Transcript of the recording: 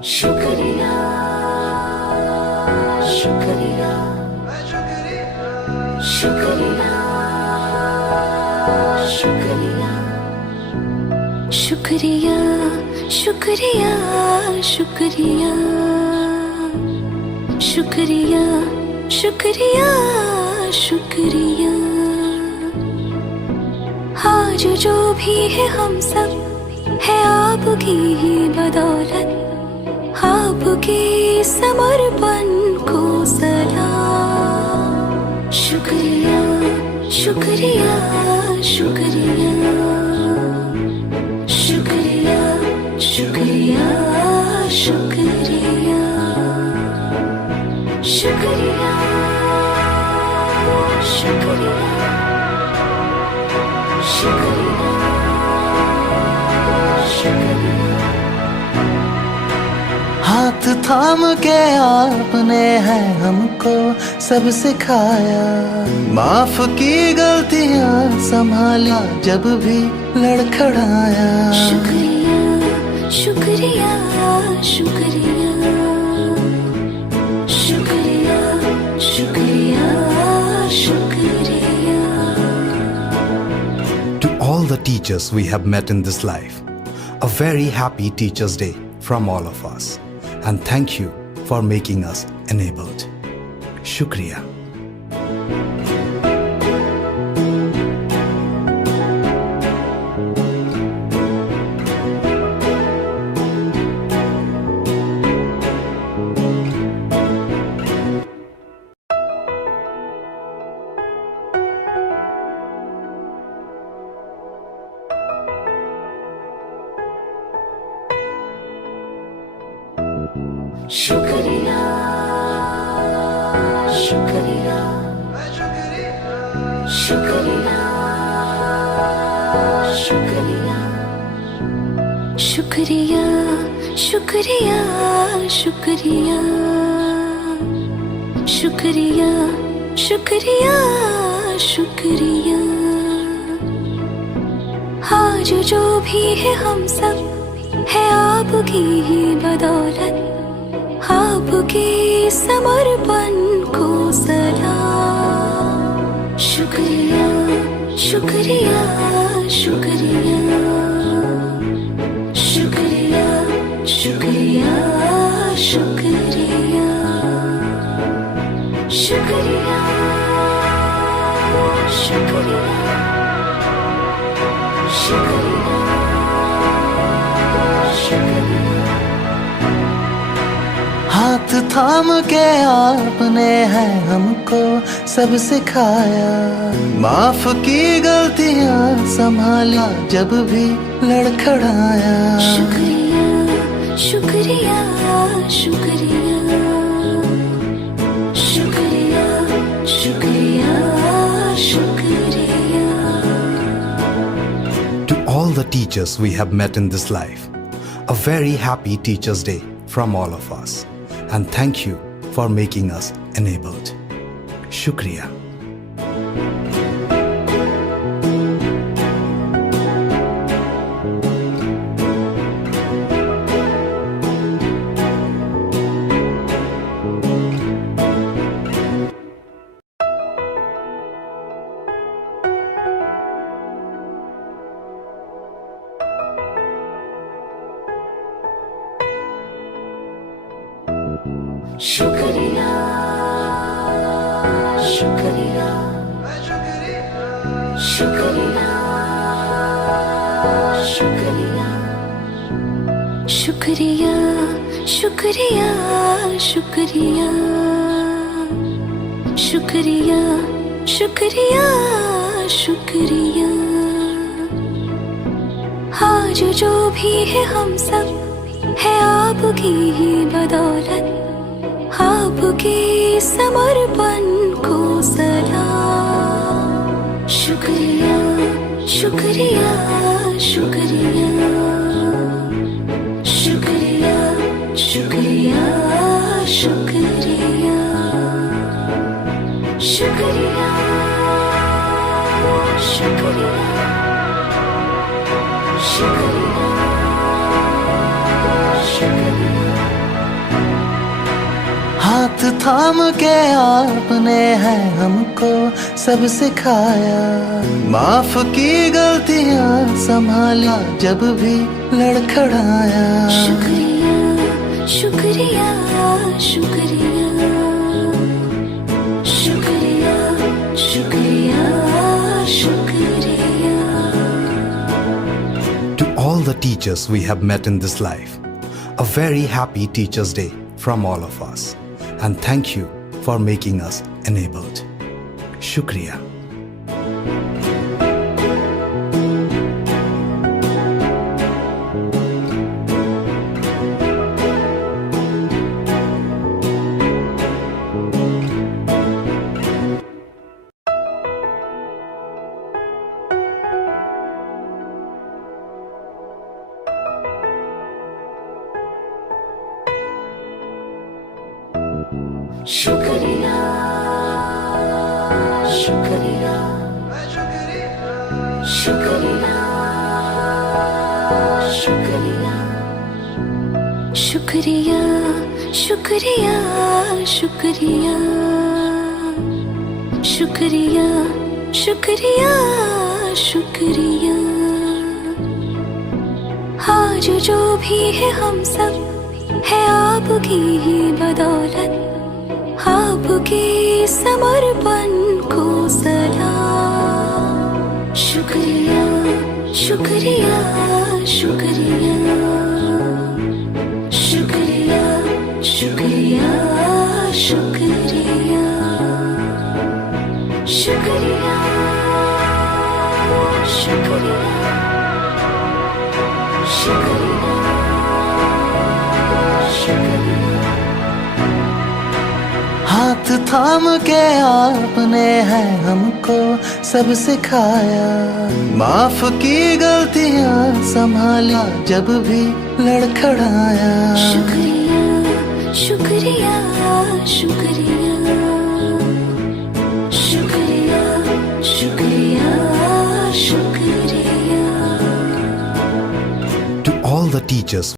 शुक्रिया शुक्रिया शुक्रिया शुक्रिया शुक्रिया शुक्रिया शुक्रिया शुक्रिया शुक्रिया शुक्रिया। आज जो भी है हम सब है आपकी ही बदौलत, आपके समर्पण को सलाम। शुक्रिया शुक्रिया शुक्रिया शुक्रिया शुक्रिया शुक्रिया शुक्रिया शुक्रिया शुक्रिया शुक्रिया। हाथ थाम के आपने है हमको सब सिखाया, माफ की गलतियां संभाला जब भी लड़खड़ाया। शुक्रिया शुक्रिया शुक्रिया शुक्रिया शुक्रिया शुक्रिया। To all the teachers we have met in this life, a very happy Teachers' Day from all of us. And thank you for making us enabled. Shukriya. शुक्रिया शुक्रिया शुक्रिया शुक्रिया शुक्रिया शुक्रिया शुक्रिया शुक्रिया शुक्रिया शुक्रिया। आज जो भी है हम सब है आपकी ही बदौलत, आपके समर्पण को सलाम। शुक्रिया शुक्रिया शुक्रिया शुक्रिया शुक्रिया शुक्रिया शुक्रिया शुक्रिया शुक्रिया शुक्रिया। हाथ थाम के आपने है हमको सब सिखाया, माफ की गलतियां संभाला जब भी लड़खड़ाया। शुक्रिया शुक्रिया शुक्रिया शुक्रिया शुक्रिया शुक्रिया। To all the teachers we have met in this life, a very happy Teachers' Day from all of us. And thank you for making us enabled. Shukriya. शुक्रिया शुक्रिया शुक्रिया शुक्रिया शुक्रिया शुक्रिया शुक्रिया शुक्रिया शुक्रिया शुक्रिया। आज जो भी है हम सब है आपकी ही बदौलत, आपके समर्पण को सलाम। शुक्रिया शुक्रिया शुक्रिया शुक्रिया शुक्रिया शुक्रिया शुक्रिया शुक्रिया शुक्रिया शुक्रिया। हाथ थाम के आपने है हमको सब सिखाया, माफ की गलतियां संभाला जब भी लड़खड़ाया। शुक्रिया शुक्रिया शुक्रिया शुक्रिया शुक्रिया शुक्रिया। To all the teachers we have met in this life, a very happy Teachers' Day from all of us. And thank you for making us enabled. Shukriya. शुक्रिया शुक्रिया शुक्रिया शुक्रिया शुक्रिया शुक्रिया शुक्रिया शुक्रिया शुक्रिया शुक्रिया। आज जो भी है हम सब है आपकी ही बदौलत, आपके समर्पण को सलाम। शुक्रिया शुक्रिया शुक्रिया शुक्रिया शुक्रिया शुक्रिया शुक्रिया शुक्रिया शुक्रिया शुक्रिया। हाथ थाम के आपने है हमको सब सिखाया, माफ की गलतियां संभाला जब भी लड़खड़ाया। शुक्रिया शुक्रिया शुक्रिया शुक्रिया शुक्रिया शुक्रिया। To all the teachers